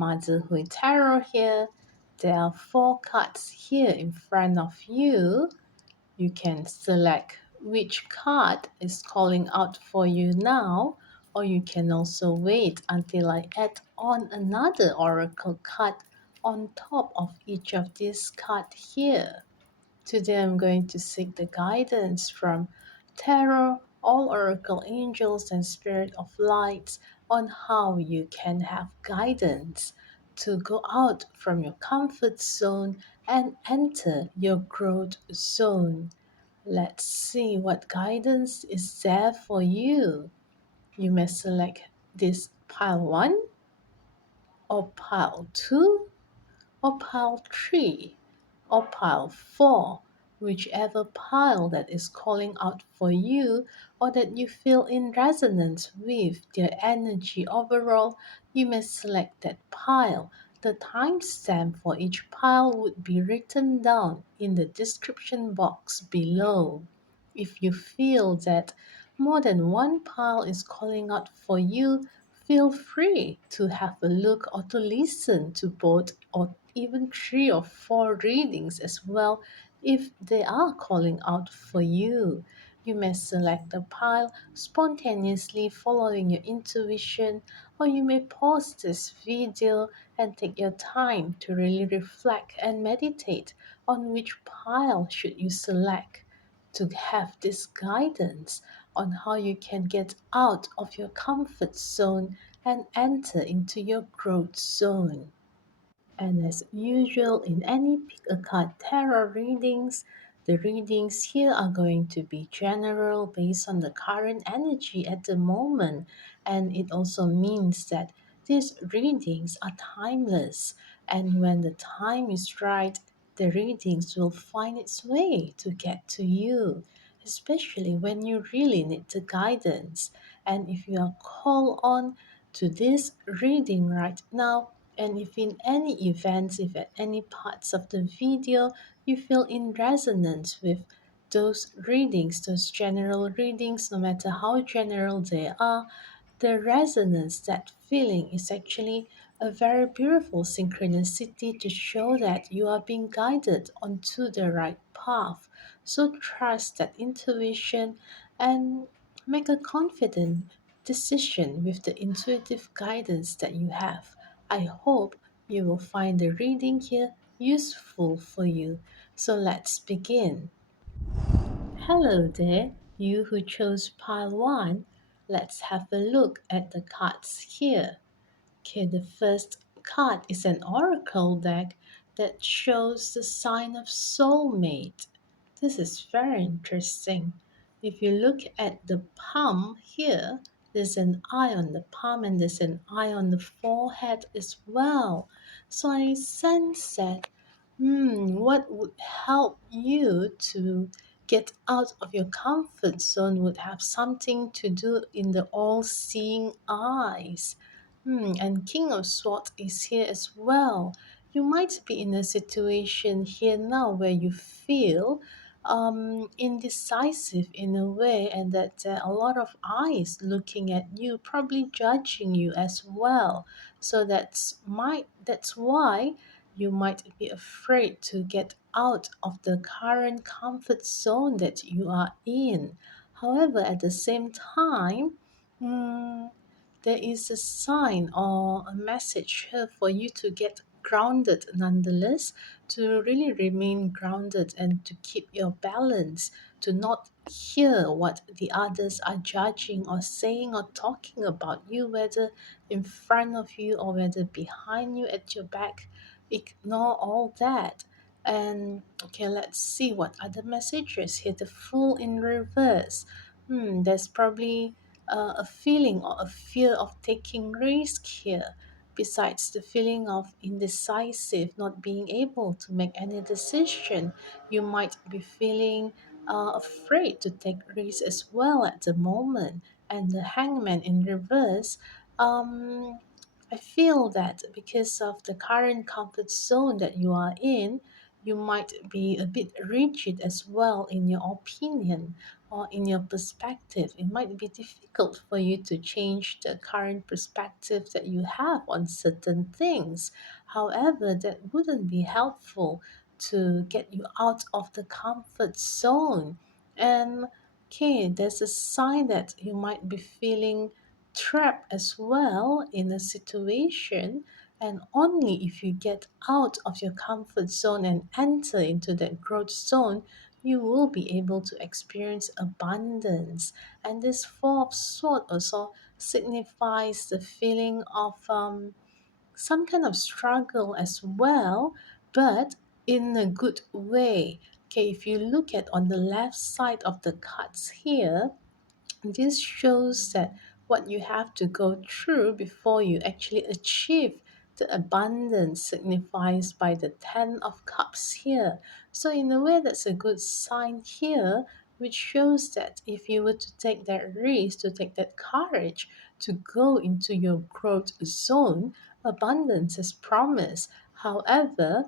Motherhood Tarot here. There are four cards here in front of you. You can select which card is calling out for you now, or you can also wait until I add on another oracle card on top of each of these cards here. Today I'm going to seek the guidance from Tarot, all oracle angels, and spirit of lights on how you can have guidance to go out from your comfort zone and enter your growth zone. Let's see what guidance is there for you. You may select this pile 1 or pile 2 or pile 3 or pile 4, whichever pile that is calling out for you or that you feel in resonance with their energy overall, you may select that pile. The timestamp for each pile would be written down in the description box below. If you feel that more than one pile is calling out for you, feel free to have a look or to listen to both or even three or four readings as well if they are calling out for you. You may select a pile spontaneously following your intuition, or you may pause this video and take your time to really reflect and meditate on which pile should you select to have this guidance on how you can get out of your comfort zone and enter into your growth zone. And as usual, in any pick a card tarot readings, the readings here are going to be general based on the current energy at the moment. And it also means that these readings are timeless. And when the time is right, the readings will find its way to get to you, especially when you really need the guidance. And if you are called on to this reading right now, and if in any events, if at any parts of the video you feel in resonance with those readings, those general readings, no matter how general they are, the resonance, that feeling is actually a very beautiful synchronicity to show that you are being guided onto the right path. So trust that intuition and make a confident decision with the intuitive guidance that you have. I hope you will find the reading here useful for you. So let's begin. Hello there, you who chose pile 1. Let's have a look at the cards here. Okay, the first card is an oracle deck that shows the sign of soulmate. This is very interesting. If you look at the palm here, there's an eye on the palm and there's an eye on the forehead as well. So I sense that, what would help you to get out of your comfort zone would have something to do in the all-seeing eyes. And King of Swords is here as well. You might be in a situation here now where you feel indecisive in a way, and that there are a lot of eyes looking at you, probably judging you as well. So that's why you might be afraid to get out of the current comfort zone that you are in. However, at the same time, mm, there is a sign or a message here for you to get grounded nonetheless, to really remain grounded and to keep your balance, to not hear what the others are judging or saying or talking about you, whether in front of you or whether behind you at your back. Ignore all that. And okay, let's see what other messages here. The Fool in reverse. There's probably a feeling or a fear of taking risk here. Besides the feeling of indecisive, not being able to make any decision, you might be feeling afraid to take risks as well at the moment. And the Hangman in reverse, I feel that because of the current comfort zone that you are in, you might be a bit rigid as well in your opinion or in your perspective. It might be difficult for you to change the current perspective that you have on certain things. However, that wouldn't be helpful to get you out of the comfort zone. And okay, there's a sign that you might be feeling trapped as well in a situation, and only if you get out of your comfort zone and enter into that growth zone, you will be able to experience abundance. And this Four of Swords also signifies the feeling of some kind of struggle as well, but in a good way. Okay, if you look at on the left side of the cards here, this shows that what you have to go through before you actually achieve the abundance signifies by the Ten of Cups here. So, in a way, that's a good sign here, which shows that if you were to take that risk, to take that courage to go into your growth zone, abundance is promised. However,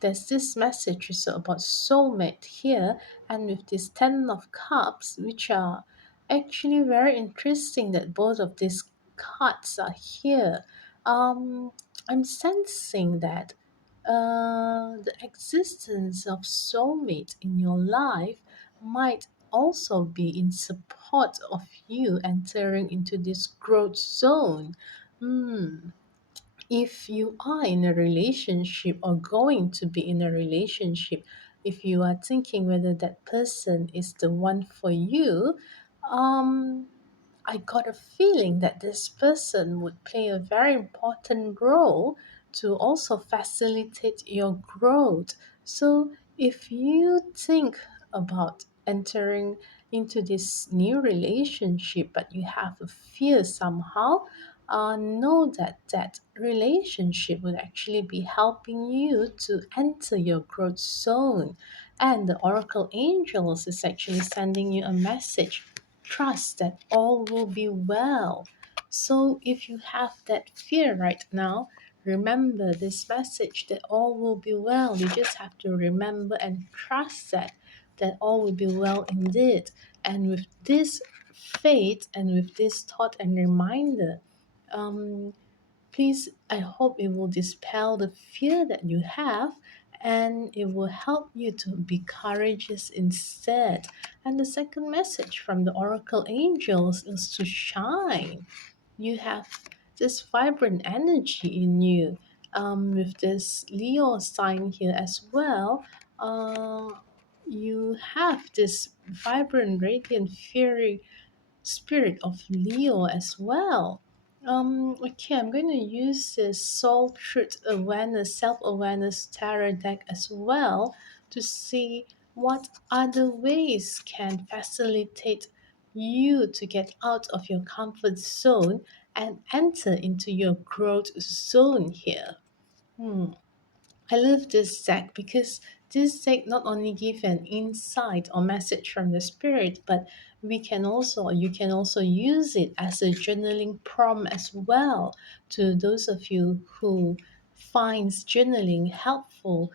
there's this message also about soulmate here, and with this Ten of Cups, which are actually very interesting that both of these cards are here. Um, I'm sensing that the existence of soulmate in your life might also be in support of you entering into this growth zone. Hmm, if you are in a relationship or going to be in a relationship, if you are thinking whether that person is the one for you, um, I got a feeling that this person would play a very important role to also facilitate your growth. So, if you think about entering into this new relationship, but you have a fear somehow, know that that relationship would actually be helping you to enter your growth zone. And the Oracle Angels is actually sending you a message: trust that all will be well. So if you have that fear right now, remember this message that all will be well. You just have to remember and trust that all will be well indeed. And with this faith and with this thought and reminder, um, please, I hope it will dispel the fear that you have, and it will help you to be courageous instead. And the second message from the Oracle Angels is to shine. You have this vibrant energy in you. With this Leo sign here as well, you have this vibrant, radiant, fiery spirit of Leo as well. Okay, I'm going to use this Soul Truth Awareness, Self Awareness Tarot deck as well to see what other ways can facilitate you to get out of your comfort zone and enter into your growth zone here. Hmm. I love this deck because this deck not only give an insight or message from the spirit, but you can also use it as a journaling prompt as well. To those of you who finds journaling helpful,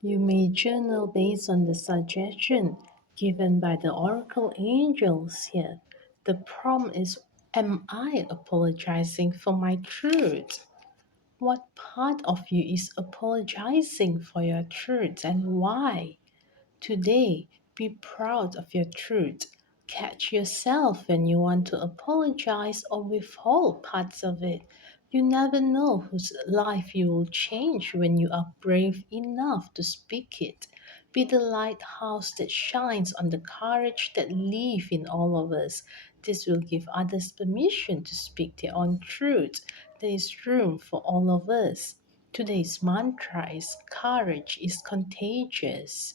you may journal based on the suggestion given by the oracle angels here. The prompt is: am I apologizing for my truth? What part of you is apologizing for your truth and why? Today, be proud of your truth. Catch yourself when you want to apologize or withhold parts of it. You never know whose life you will change when you are brave enough to speak it. Be the lighthouse that shines on the courage that live in all of us. This will give others permission to speak their own truth. There is room for all of us. Today's mantra is: courage is contagious.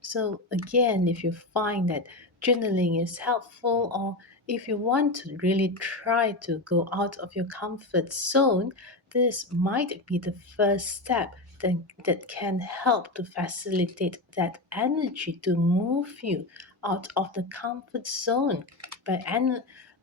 So, again, if you find that journaling is helpful, or if you want to really try to go out of your comfort zone, this might be the first step that can help to facilitate that energy to move you out of the comfort zone by,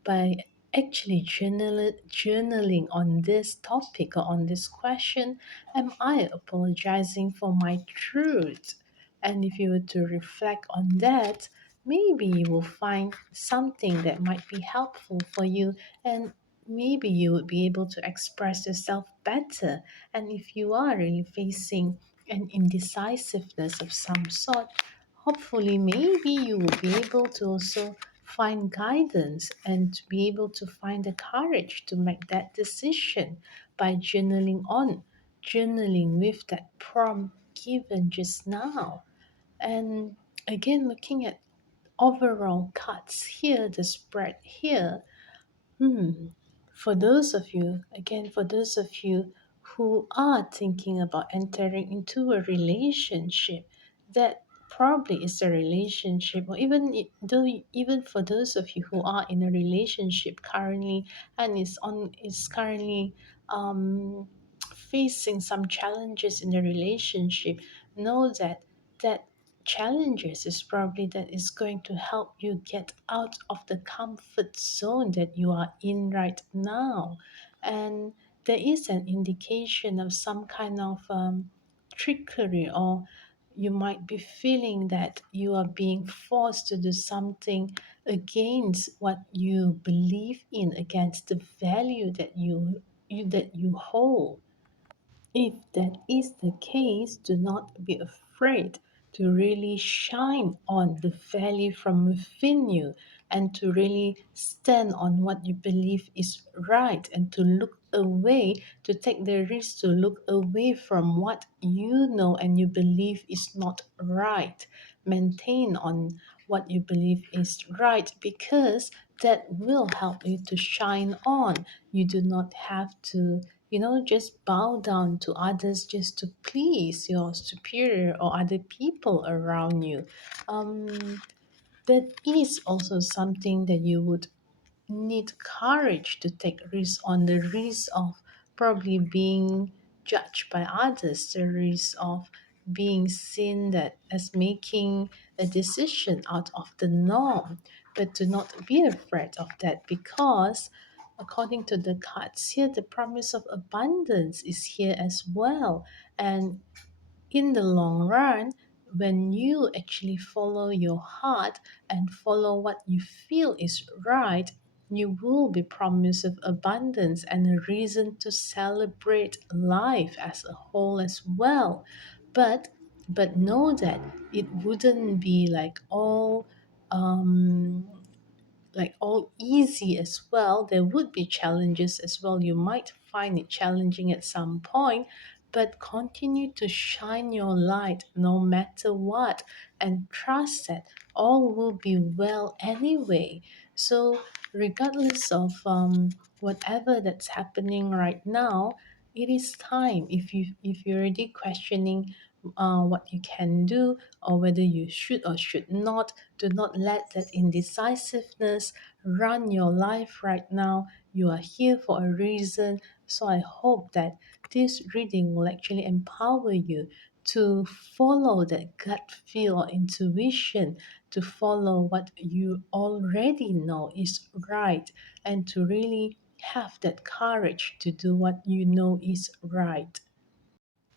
by actually journaling on this topic or on this question, am I apologizing for my truth? And if you were to reflect on that, maybe you will find something that might be helpful for you, and maybe you would be able to express yourself better. And if you are really facing an indecisiveness of some sort, hopefully maybe you will be able to also find guidance and to be able to find the courage to make that decision by journaling with that prompt given just now. And again, looking at overall cuts here, the spread here. Hmm. For those of you, again, for those of you who are thinking about entering into a relationship, that probably is a relationship, or even for those of you who are in a relationship currently and is currently um, facing some challenges in the relationship, know that that challenges is probably that is going to help you get out of the comfort zone that you are in right now. And there is an indication of some kind of trickery, or you might be feeling that you are being forced to do something against what you believe in, against the value that you hold. If that is the case, do not be afraid to really shine on the value from within you and to really stand on what you believe is right and to look away, to take the risk to look away from what you know and you believe is not right. Maintain on what you believe is right, because that will help you to shine on. You do not have to just bow down to others just to please your superior or other people around you. That is also something that you would need courage to take risks on, the risk of probably being judged by others, the risk of being seen that as making a decision out of the norm. But do not be afraid of that, because according to the cards here, the promise of abundance is here as well. And in the long run, when you actually follow your heart and follow what you feel is right, you will be promised of abundance and a reason to celebrate life as a whole as well. But know that it wouldn't be um all easy as well. There would be challenges as well. You might find it challenging at some point, but continue to shine your light no matter what, and trust that all will be well anyway. So, regardless of whatever that's happening right now, it is time. If you're already questioning what you can do or whether you should or should not, do not let that indecisiveness run your life right now. You are here for a reason. So I hope that this reading will actually empower you to follow that gut feel or intuition, to follow what you already know is right, and to really have that courage to do what you know is right.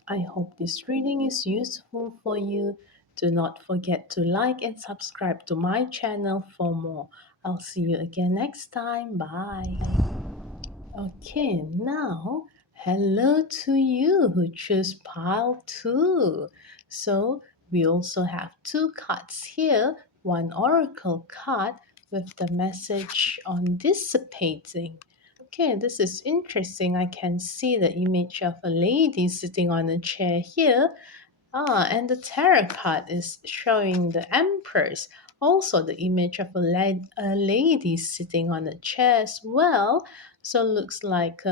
I hope this reading is useful for you. Do not forget to like and subscribe to my channel for more. I'll see you again next time. Bye. Okay, now hello to you who choose pile 2. So we also have two cards here, one oracle card with the message on dissipating. Okay, this is interesting. I can see the image of a lady sitting on a chair here. And the tarot card is showing the Empress. Also, the image of a lady sitting on a chair as well. So, looks like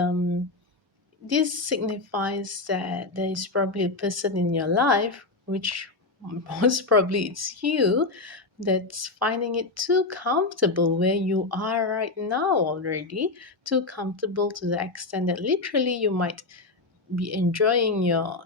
this signifies that there is probably a person in your life, which most probably it's you, that's finding it too comfortable where you are right now already. Too comfortable to the extent that literally you might be enjoying your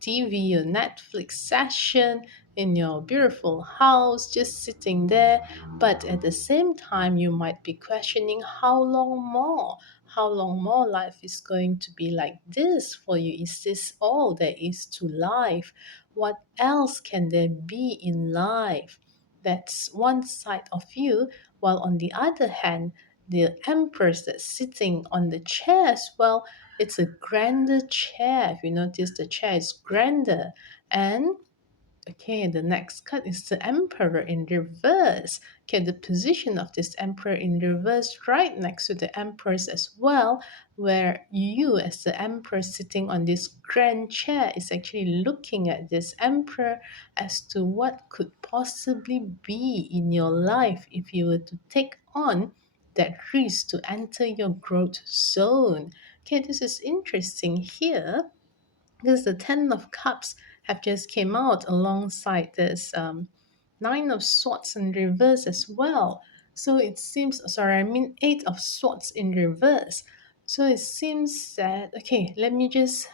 TV or Netflix session in your beautiful house, just sitting there. But at the same time, you might be questioning how long more? How long more life is going to be like this for you? Is this all there is to life? What else can there be in life? That's one side of you, while on the other hand, the empress that's sitting on the chair as well, it's a grander chair. If you notice, the chair is grander. And okay, the next card is the Emperor in reverse. Okay, the position of this Emperor in reverse right next to the Empress as well, where you as the Emperor sitting on this grand chair is actually looking at this Emperor as to what could possibly be in your life if you were to take on that risk to enter your growth zone. Okay, this is interesting here because the Ten of Cups have just came out alongside this Nine of Swords in reverse as well. So it seems, sorry, I mean Eight of Swords in reverse. So it seems that, okay, let me just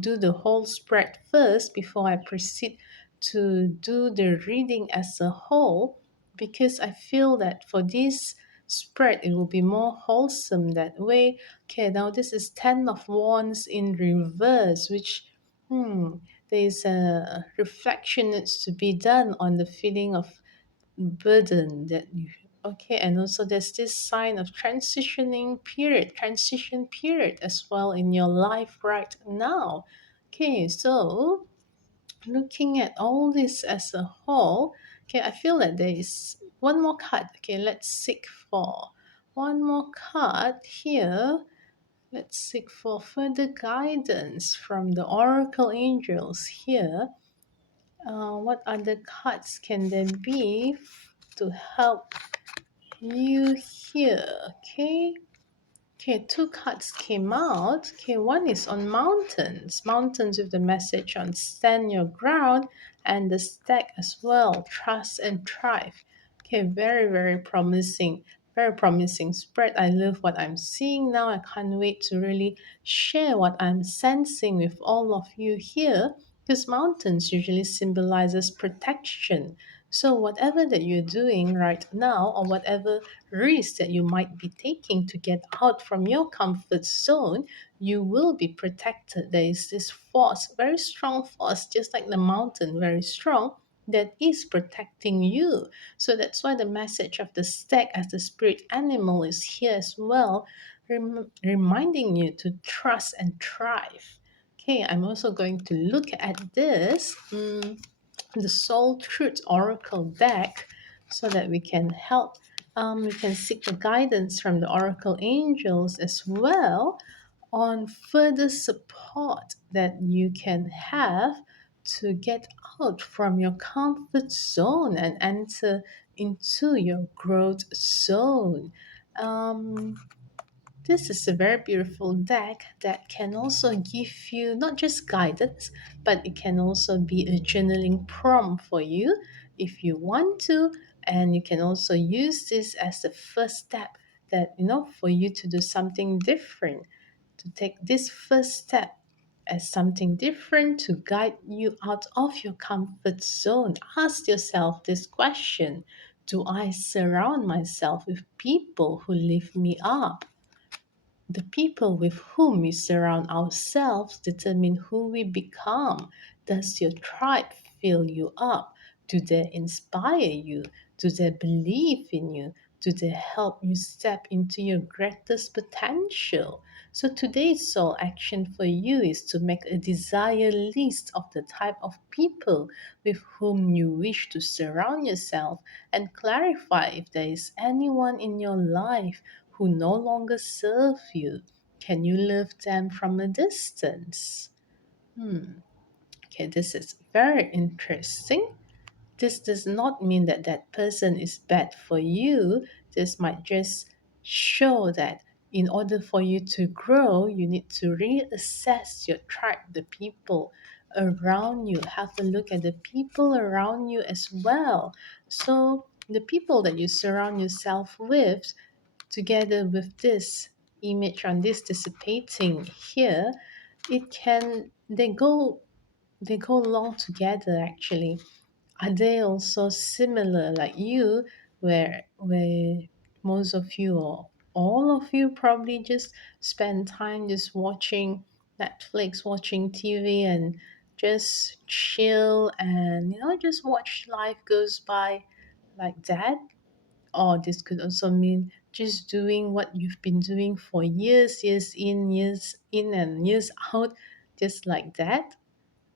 do the whole spread first before I proceed to do the reading as a whole, because I feel that for this spread it will be more wholesome that way. Okay, now this is Ten of Wands in reverse, which there is a reflection needs to be done on the feeling of burden that you, okay, and also there's this sign of transition period as well in your life right now. Okay, so looking at all this as a whole, okay, I feel that there is one more card. Okay, let's seek for one more card here. Let's seek for further guidance from the oracle angels here. What other cards can there be to help you here? Okay. Okay, two cards came out. Okay, one is on mountains. Mountains with the message on stand your ground, and the stack as well, trust and thrive. Okay, very, very promising. Very promising spread. I love what I'm seeing now. I can't wait to really share what I'm sensing with all of you here. Because mountains usually symbolizes protection. So whatever that you're doing right now, or whatever risk that you might be taking to get out from your comfort zone, you will be protected. There is this force, very strong force, just like the mountain, very strong, that is protecting you. So that's why the message of the stag as the spirit animal is here as well, reminding you to trust and thrive. Okay, I'm also going to look at this. The Soul Truth Oracle deck so that we can help, we can seek the guidance from the Oracle angels as well on further support that you can have to get out from your comfort zone and enter into your growth zone. Um, this is a very beautiful deck that can also give you not just guidance, but it can also be a journaling prompt for you if you want to. And you can also use this as the first step that, for you to do something different, to take this first step as something different to guide you out of your comfort zone. Ask yourself this question: do I surround myself with people who lift me up? The people with whom we surround ourselves determine who we become. Does your tribe fill you up? Do they inspire you? Do they believe in you? Do they help you step into your greatest potential? So today's soul action for you is to make a desire list of the type of people with whom you wish to surround yourself, and clarify if there is anyone in your life who no longer serve you. Can you love them from a distance? Okay, this is very interesting. This does not mean that that person is bad for you. This might just show that in order for you to grow, you need to reassess your tribe, the people around you. Have a look at the people around you as well. So, the people that you surround yourself with, together with this image on this dissipating here, it can they go along together actually. Are they also similar like you, where most of you or all of you probably just spend time just watching Netflix, watching TV, and just chill and just watch life goes by like that? Or this could also mean just doing what you've been doing for years in and years out, just like that.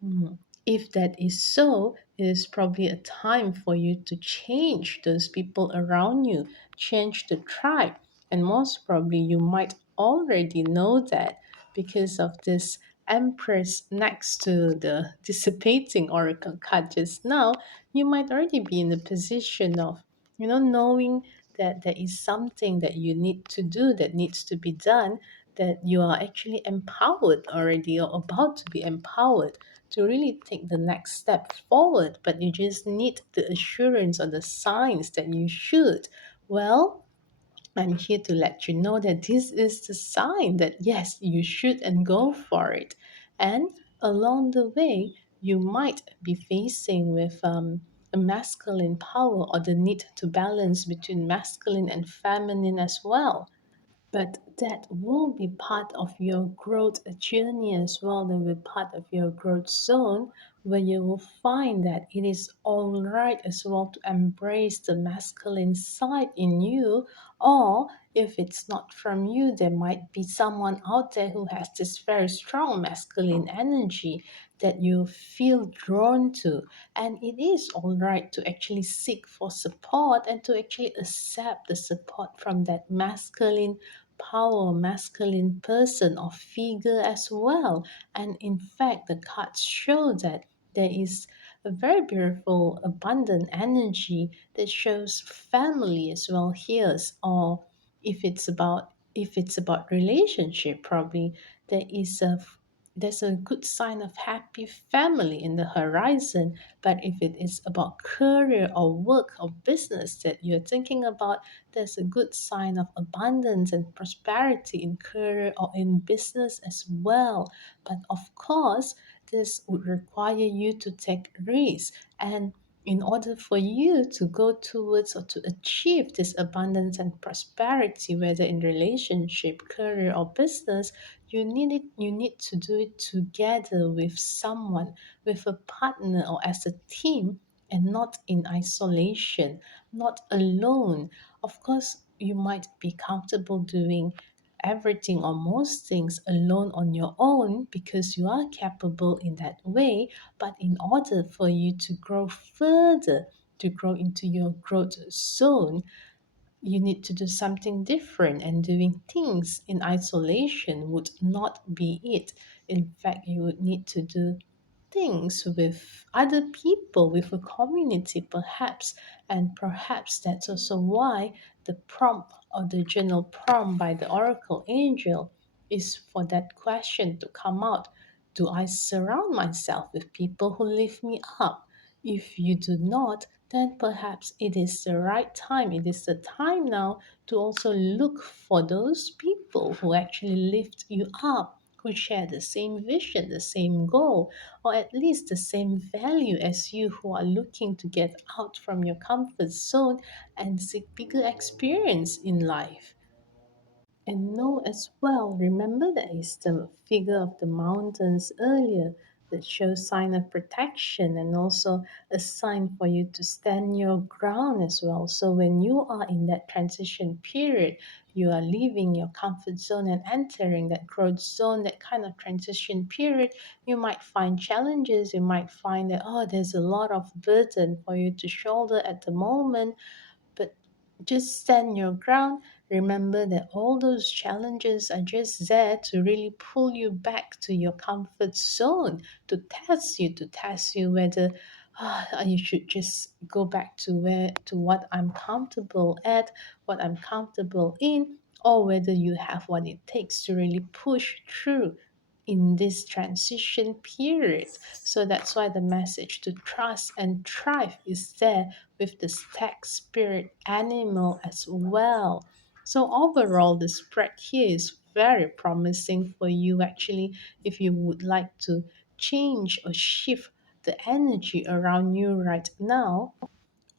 Mm. If that is so, it is probably a time for you to change those people around you, change the tribe. And most probably, you might already know that because of this Empress next to the dissipating oracle card just now. You might already be in a position of, knowing that there is something that you need to do, that needs to be done, that you are actually empowered already or about to be empowered to really take the next step forward, but you just need the assurance or the signs that you should. Well, I'm here to let you know that this is the sign that yes, you should and go for it. And along the way, you might be facing with a masculine power or the need to balance between masculine and feminine as well. But that will be part of your growth journey as well. That will be part of your growth zone where you will find that it is all right as well to embrace the masculine side in you. Or if it's not from you, there might be someone out there who has this very strong masculine energy that you feel drawn to. And it is all right to actually seek for support and to actually accept the support from that masculine power, masculine person or figure as well. And in fact, the cards show that there is a very beautiful, abundant energy that shows family as well here. Or if it's about relationship, probably there is a there's a good sign of happy family in the horizon. But if it is about career or work or business that you're thinking about, there's a good sign of abundance and prosperity in career or in business as well. But of course, this would require you to take risks. And in order for you to go towards or to achieve this abundance and prosperity, whether in relationship, career, or business, you need to do it together with someone, with a partner or as a team, and not in isolation, not alone. Of course, you might be comfortable doing everything or most things alone on your own because you are capable in that way. But in order for you to grow further, to grow into your growth zone, you need to do something different, and doing things in isolation would not be it. In fact, you would need to do things with other people, with a community perhaps. And perhaps that's also why the prompt or the journal prompt by the Oracle Angel is for that question to come out. Do I surround myself with people who lift me up? If you do not, then perhaps it is the right time. It is the time now to also look for those people who actually lift you up, who share the same vision, the same goal, or at least the same value as you, who are looking to get out from your comfort zone and seek bigger experience in life. And know as well, remember that is the figure of the mountains earlier that shows sign of protection and also a sign for you to stand your ground as well. So when you are in that transition period, you are leaving your comfort zone and entering that growth zone, that kind of transition period, you might find challenges. You might find that, oh, there's a lot of burden for you to shoulder at the moment, but just stand your ground. Remember that all those challenges are just there to really pull you back to your comfort zone, to test you whether you should just go back to what I'm comfortable at, what I'm comfortable in, or whether you have what it takes to really push through in this transition period. So that's why the message to trust and thrive is there with the stag spirit animal as well. So overall, the spread here is very promising for you actually if you would like to change or shift the energy around you right now.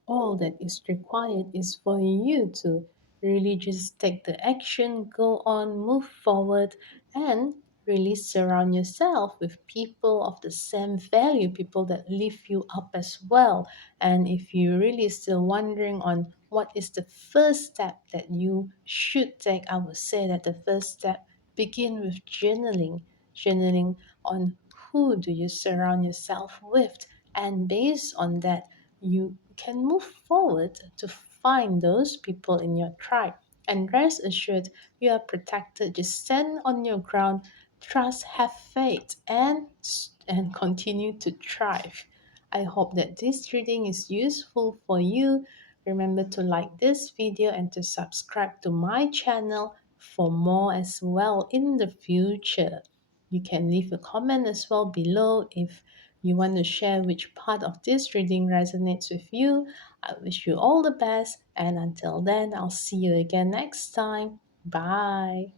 All that is required is for you to really just take the action, go on, move forward, and really surround yourself with people of the same value, people that lift you up as well. And if you're really still wondering on what is the first step that you should take, I would say that the first step begin with journaling. Journaling on who do you surround yourself with, and based on that you can move forward to find those people in your tribe. And rest assured, you are protected. Just stand on your ground, trust, have faith, and continue to thrive. I hope that this reading is useful for you. Remember to like this video and to subscribe to my channel for more as well in the future. You can leave a comment as well below if you want to share which part of this reading resonates with you. I wish you all the best, and until then, I'll see you again next time. Bye.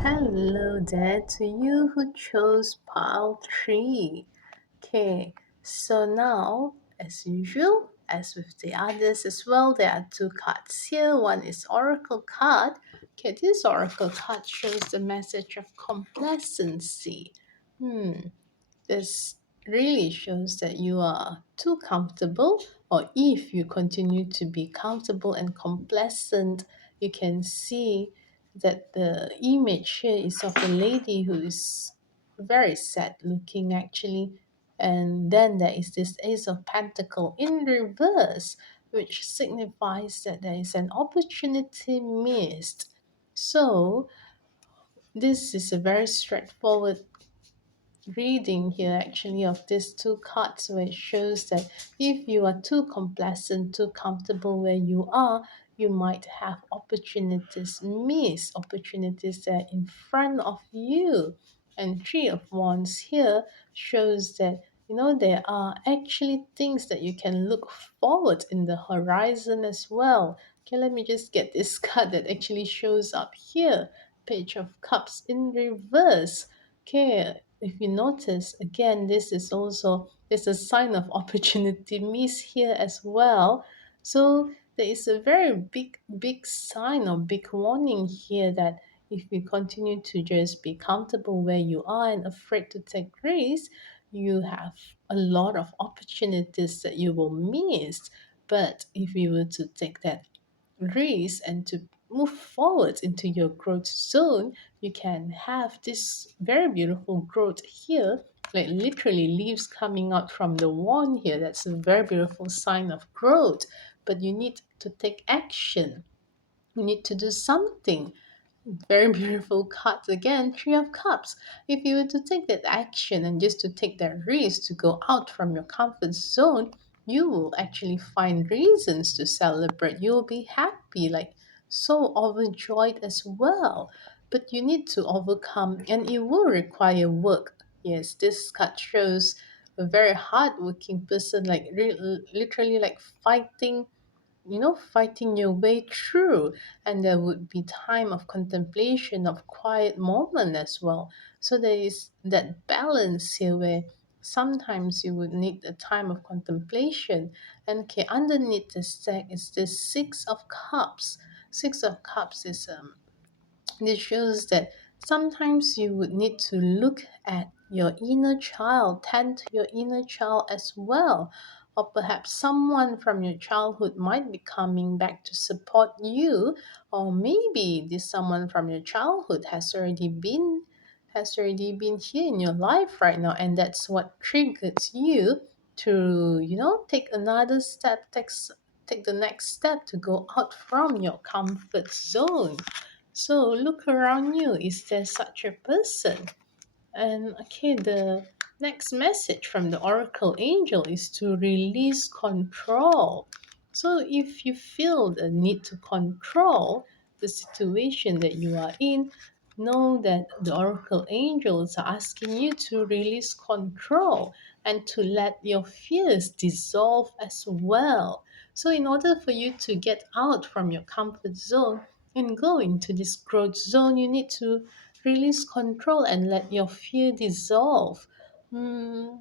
Hello there to you who chose pile 3. Okay, so now, as usual, as with the others as well, there are two cards here. One is Oracle card. Okay, this Oracle card shows the message of complacency. This really shows that you are too comfortable, or if you continue to be comfortable and complacent, you can see that the image here is of a lady who is very sad looking actually. And then there is this Ace of Pentacle in reverse, which signifies that there is an opportunity missed. So this is a very straightforward reading here actually of these two cards, where it shows that if you are too complacent, too comfortable where you are, you might have opportunities miss, opportunities that are in front of you. And Three of Wands here shows that there are actually things that you can look forward in the horizon as well. Okay, let me just get this card that actually shows up here. Page of Cups in reverse. Okay, if you notice, again, this is also there's a sign of opportunity miss here as well. So there is a very big sign or big warning here that if you continue to just be comfortable where you are and afraid to take risks, you have a lot of opportunities that you will miss. But if you were to take that race and to move forward into your growth zone, you can have this very beautiful growth here, like literally leaves coming out from the wand here. That's a very beautiful sign of growth. But you need to take action. You need to do something. Very beautiful cards again, Three of Cups. If you were to take that action and just to take that risk to go out from your comfort zone, you will actually find reasons to celebrate. You'll be happy, like so overjoyed as well. But you need to overcome, and it will require work. Yes, this card shows a very hardworking person, like literally like fighting your way through. And there would be time of contemplation, of quiet moment as well. So there is that balance here where sometimes you would need a time of contemplation. And okay, underneath the stack is this Six of Cups. Six of Cups is this shows that sometimes you would need to look at your inner child, tend to your inner child as well. Or perhaps someone from your childhood might be coming back to support you, or maybe this someone from your childhood has already been here in your life right now, and that's what triggers you to take another step, take the next step to go out from your comfort zone. So look around you. Is there such a person? And okay, the next message from the Oracle Angel is to release control. So if you feel the need to control the situation that you are in, know that the Oracle Angels are asking you to release control and to let your fears dissolve as well. So, in order for you to get out from your comfort zone and go into this growth zone, you need to release control and let your fear dissolve. Hmm,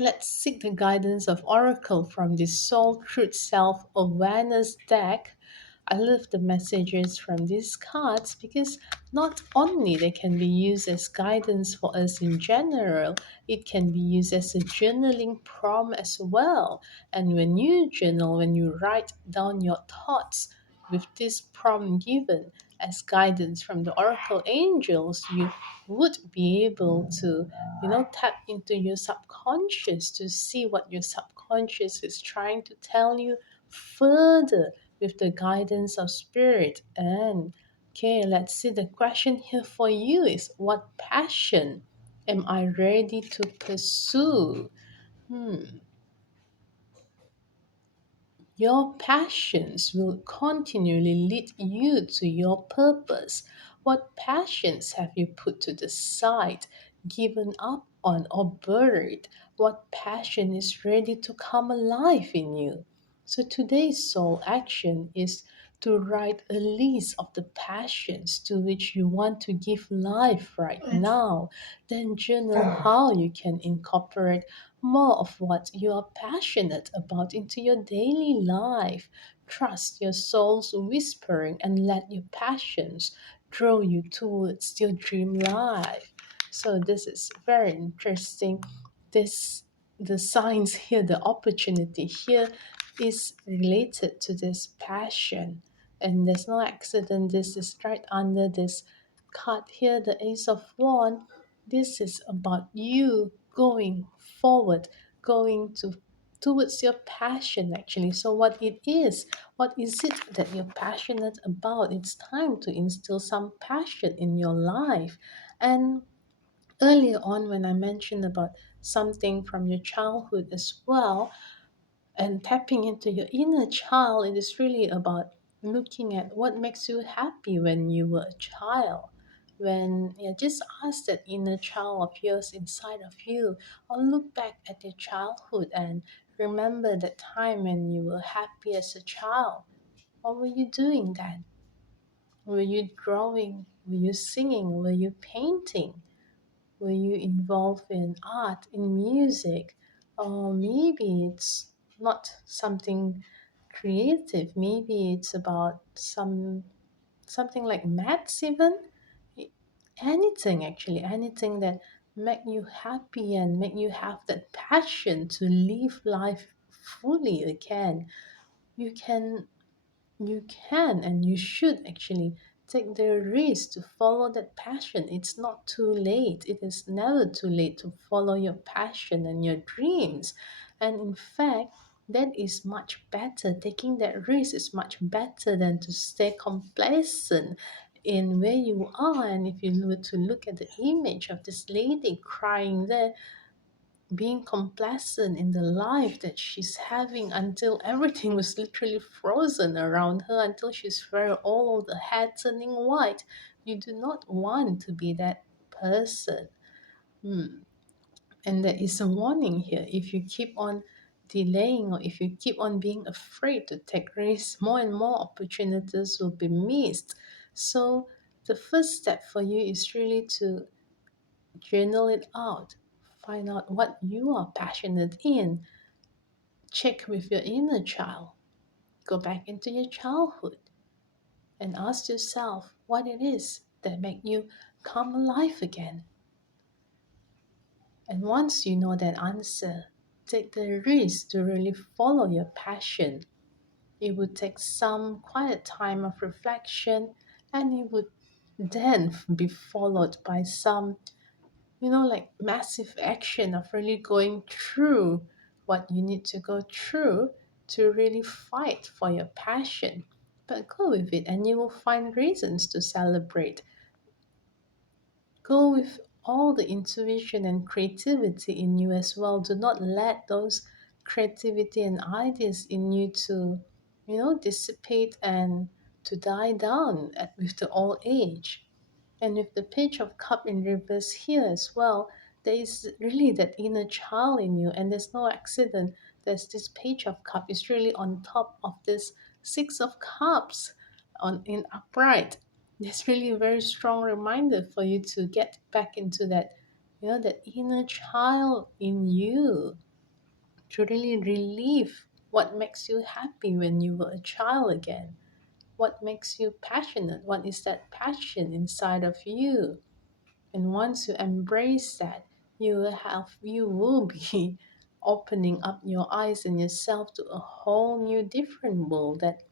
Let's seek the guidance of Oracle from the Soul Truth Self Awareness deck. I love the messages from these cards because not only they can be used as guidance for us in general, it can be used as a journaling prompt as well. And when you journal, when you write down your thoughts with this prompt given as guidance from the Oracle angels, you would be able to tap into your subconscious to see what your subconscious is trying to tell you further with the guidance of spirit. And okay, let's see, the question here for you is, what passion am I ready to pursue? Hmm. Your passions will continually lead you to your purpose. What passions have you put to the side, given up on, or buried? What passion is ready to come alive in you? So today's soul action is to write a list of the passions to which you want to give life right now. Then journal how you can incorporate more of what you are passionate about into your daily life. Trust your soul's whispering and let your passions draw you towards your dream life. So this is very interesting. This the signs here, the opportunity here is related to this passion. And there's no accident. This is right under this card here, the Ace of Wands. This is about you going forward, going towards your passion actually. So what is it that you're passionate about? It's time to instill some passion in your life. And earlier on when I mentioned about something from your childhood as well, and tapping into your inner child, it is really about looking at what makes you happy when you were a child. When just ask that inner child of yours inside of you, or look back at your childhood and remember that time when you were happy as a child. What were you doing then? Were you drawing? Were you singing? Were you painting? Were you involved in art, in music? Or maybe it's not something creative. Maybe it's about something like maths even. Anything actually, anything that make you happy and make you have that passion to live life fully again. You can you can and you should actually take the risk to follow that passion. It's not too late. It is never too late to follow your passion and your dreams. And in fact, that is much better. Taking that risk is much better than to stay complacent in where you are. And if you were to look at the image of this lady crying there, being complacent in the life that she's having until everything was literally frozen around her, until she's very old, the hair turning white. You do not want to be that person. Hmm. And there is a warning here. If you keep on delaying, or if you keep on being afraid to take risks, more and more opportunities will be missed. So the first step for you is really to journal it out. Find out what you are passionate in. Check with your inner child. Go back into your childhood and ask yourself what it is that make you come alive again. And once you know that answer, take the risk to really follow your passion. It would take some quiet time of reflection, and it would then be followed by some like massive action of really going through what you need to go through to really fight for your passion. But go with it and you will find reasons to celebrate. Go with all the intuition and creativity in you as well. Do not let those creativity and ideas in you to, dissipate and to die down with the old age. And with the Page of Cup in reverse here as well, there is really that inner child in you, and there's no accident. There's this Page of Cup is really on top of this Six of Cups on in upright. It's really a very strong reminder for you to get back into that, that inner child in you. to really relieve what makes you happy when you were a child again. What makes you passionate? What is that passion inside of you? And once you embrace that, you will be opening up your eyes and yourself to a whole new different world that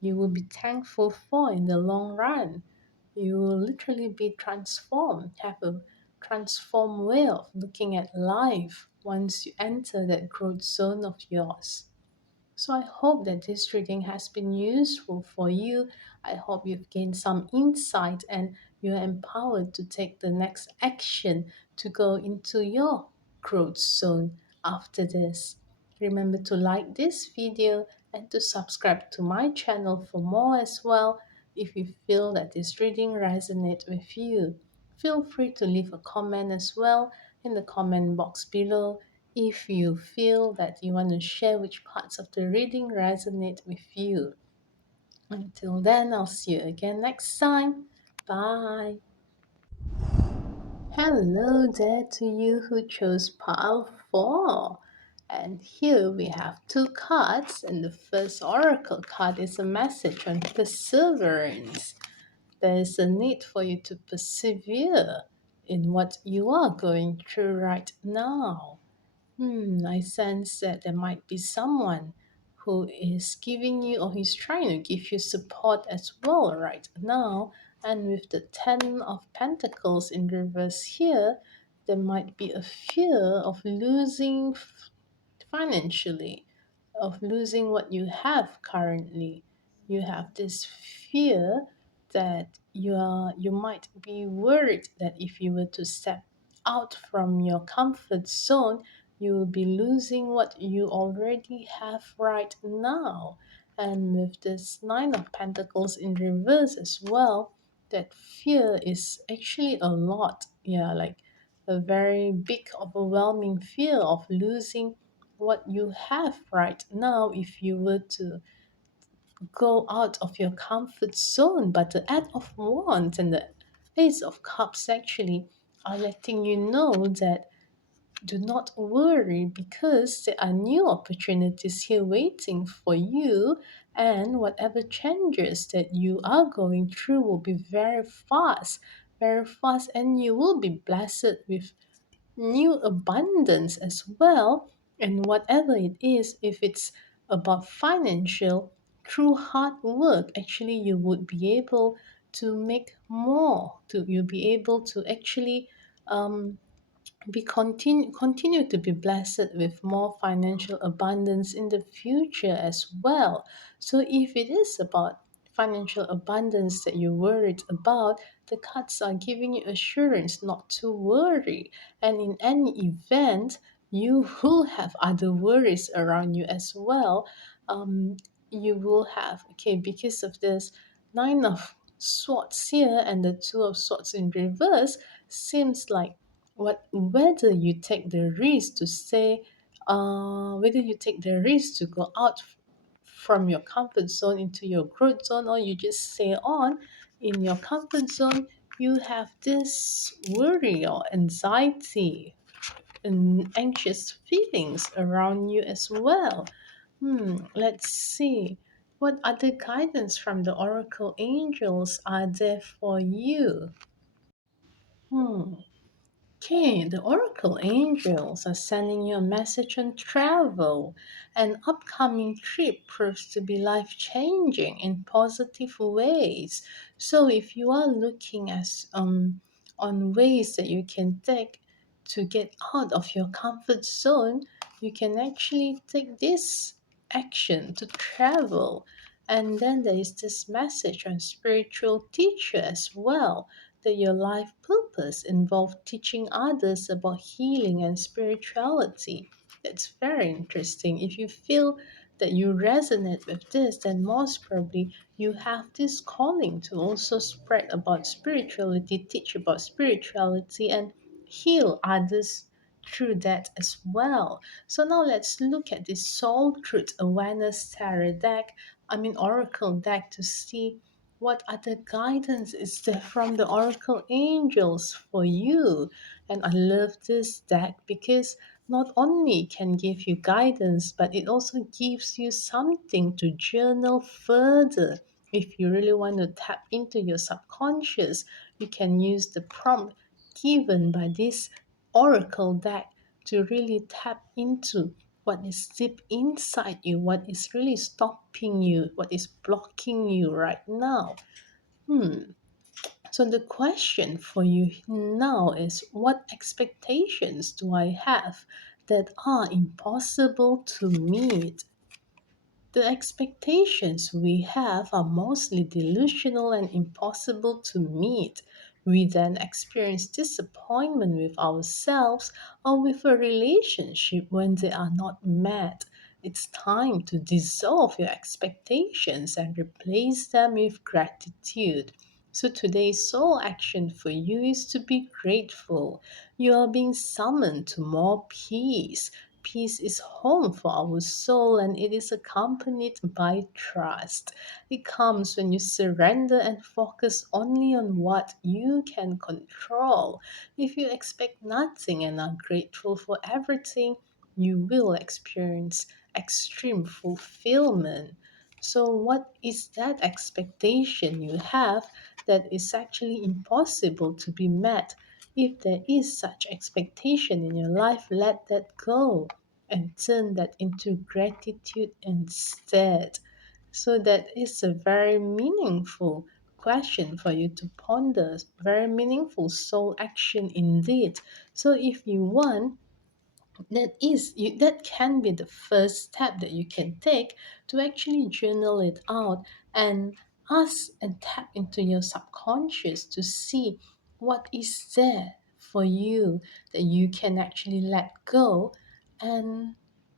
you will be thankful for in the long run. You will literally be transformed, have a transformed way of looking at life once you enter that growth zone of yours. So I hope that this reading has been useful for you. I hope you've gained some insight and you're empowered to take the next action to go into your growth zone after this. Remember to like this video and to subscribe to my channel for more as well. If you feel that this reading resonates with you, feel free to leave a comment as well in the comment box below if you feel that you want to share which parts of the reading resonate with you. Until then, I'll see you again next time. Bye. Hello there to you who chose pile 4. And here we have two cards, and the first oracle card is a message on perseverance. There is a need for you to persevere in what you are going through right now. I sense that there might be someone who is giving you or who's trying to give you support as well right now. And with the Ten of Pentacles in reverse here, there might be a fear of losing financially, of losing what you have currently. You have this fear that you might be worried that if you were to step out from your comfort zone, you will be losing what you already have right now. And with this Nine of Pentacles in reverse as well, that fear is actually a lot. Yeah, like a very big, overwhelming fear of losing what you have right now if you were to go out of your comfort zone. But the Eight of Wands and the Ace of Cups actually are letting you know that do not worry because there are new opportunities here waiting for you, and whatever changes that you are going through will be very fast, and you will be blessed with new abundance as well. And whatever it is, if it's about financial, through hard work, actually you would be able to make more. You'll be able to actually continue to be blessed with more financial abundance in the future as well. So if it is about financial abundance that you're worried about, the cards are giving you assurance not to worry. And in any event, you will have other worries around you as well. Um, you will have, okay, because of this Nine of Swords here and the Two of Swords in reverse, seems like whether you take the risk to stay, whether you take the risk to go out from your comfort zone into your growth zone, or you just stay on in your comfort zone, you have this worry or anxiety and anxious feelings around you as well. Let's see. What other guidance from the oracle angels are there for you? Hmm. Okay, the Oracle angels are sending you a message on travel. An upcoming trip proves to be life changing in positive ways. So, if you are looking on ways that you can take to get out of your comfort zone, you can actually take this action to travel. And then there is this message on spiritual teacher as well, that your life purpose involved teaching others about healing and spirituality. That's very interesting. If you feel that you resonate with this, then most probably you have this calling to also spread about spirituality, teach about spirituality, and heal others through that as well. So now let's look at this Soul Truth Awareness Tarot deck, Oracle deck, to see what other guidance is there from the Oracle Angels for you. And I love this deck because not only can give you guidance, but it also gives you something to journal further. If you really want to tap into your subconscious, you can use the prompt given by this oracle deck to really tap into what is deep inside you, what is really stopping you, what is blocking you right now. Hmm. So the question for you now is, what expectations do I have that are impossible to meet? The expectations we have are mostly delusional and impossible to meet. We then experience disappointment with ourselves or with a relationship when they are not met. It's time to dissolve your expectations and replace them with gratitude. So today's soul action for you is to be grateful. You are being summoned to more peace. Peace is home for our soul and it is accompanied by trust. It comes when you surrender and focus only on what you can control. If you expect nothing and are grateful for everything, you will experience extreme fulfillment. So, what is that expectation you have that is actually impossible to be met? If there is such expectation in your life, let that go and turn that into gratitude instead. So that is a very meaningful question for you to ponder, very meaningful soul action indeed. So if you want, that can be the first step that you can take to actually journal it out and ask and tap into your subconscious to see what is there for you that you can actually let go and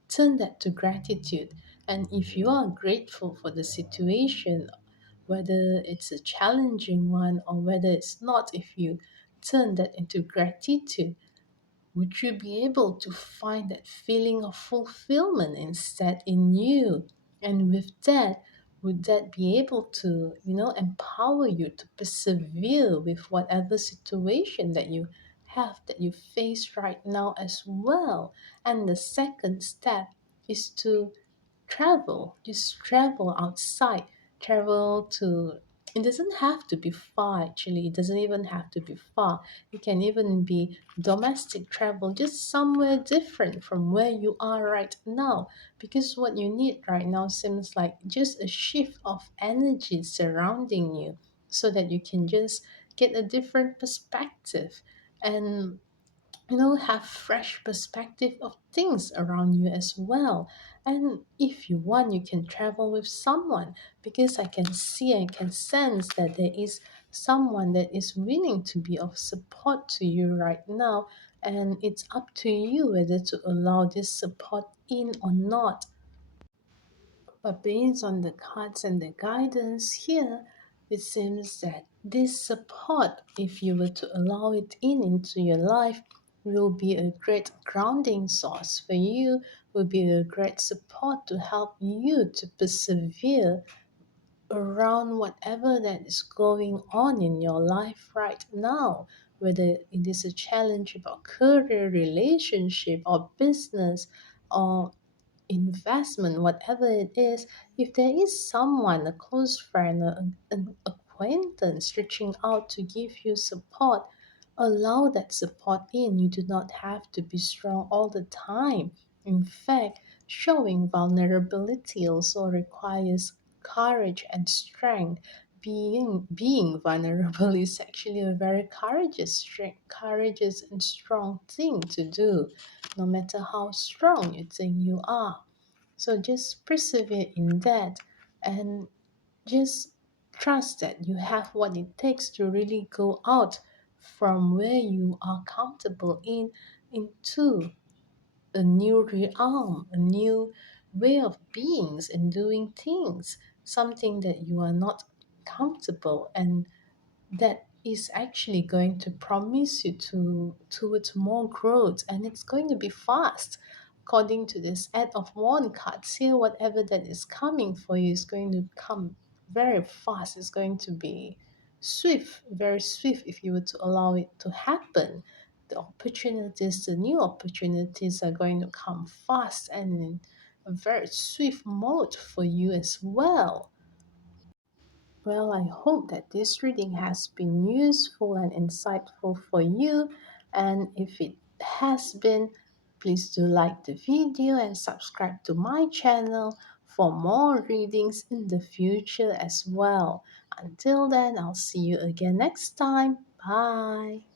turn that to gratitude. And if you are grateful for the situation, whether it's a challenging one or whether it's not, if you turn that into gratitude, would you be able to find that feeling of fulfillment instead in you? And with that, would that be able to, empower you to persevere with whatever situation that you have, that you face right now as well? And the second step is to travel. Just travel outside. Travel to, it doesn't have to be far actually. It doesn't even have to be far. It can even be domestic travel, just somewhere different from where you are right now. Because what you need right now seems like just a shift of energy surrounding you so that you can just get a different perspective and have fresh perspective of things around you as well. And if you want, you can travel with someone, because I can see and can sense that there is someone that is willing to be of support to you right now, and it's up to you whether to allow this support in or not. But based on the cards and the guidance here, it seems that this support, if you were to allow it into your life, will be a great grounding source for you, will be a great support to help you to persevere around whatever that is going on in your life right now, whether it is a challenge about career, relationship, or business, or investment, whatever it is. If there is someone, a close friend, an acquaintance reaching out to give you support, allow that support in. You do not have to be strong all the time. In fact, showing vulnerability also requires courage and strength. Being vulnerable is actually a very courageous and strong thing to do, no matter how strong you think you are. So just persevere in that and just trust that you have what it takes to really go out from where you are comfortable into a new realm, a new way of beings and doing things, something that you are not comfortable, and that is actually going to promise you towards more growth, and it's going to be fast. According to this Add of One cards here, whatever that is coming for you is going to come very fast. It's going to be swift, very swift if you were to allow it to happen. the new opportunities are going to come fast and in a very swift mode for you as well. Well, I hope that this reading has been useful and insightful for you. And if it has been, please do like the video and subscribe to my channel for more readings in the future as well. Until then, I'll see you again next time. Bye.